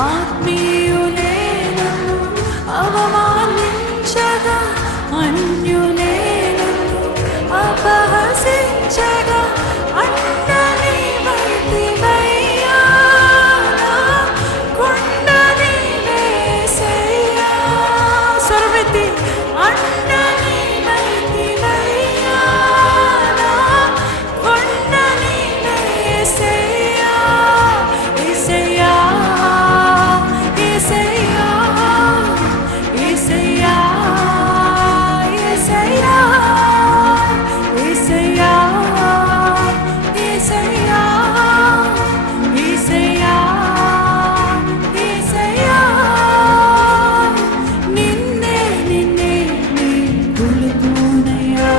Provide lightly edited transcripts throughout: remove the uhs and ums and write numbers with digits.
ఆత్మీయులే నన్ను అవమానించగా, అన్యులే నన్ను అపహసించగా, అండని వైతివయ్యా, కొండని వేసయ్యా. స్వరమెత్తి అండని వైతివయ్యా, కొండని వేసయ్యా. యేసయ్యా, యేసయ్యా, యేసయ్యా, యేసయ్యా, యేసయ్యా, యేసయ్యా, యేసయ్యా, యేసయ్యా. నిన్నే నిన్నే నే కొలుతునయ్యా,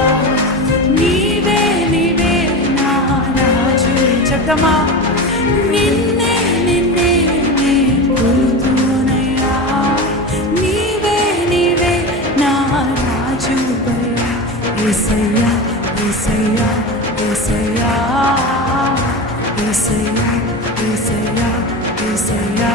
నీవే నీవే నా రాజు. చెప్తామా? నిన్నే నిన్నే నే కొలుతునయ్యా, నీవే నీవే నా రాజువయ్యా. యేసయ్యా, యేసయ్యా, యేసయ్యా, యేసయ్యా, యేసయ్యా, యేసయ్యా.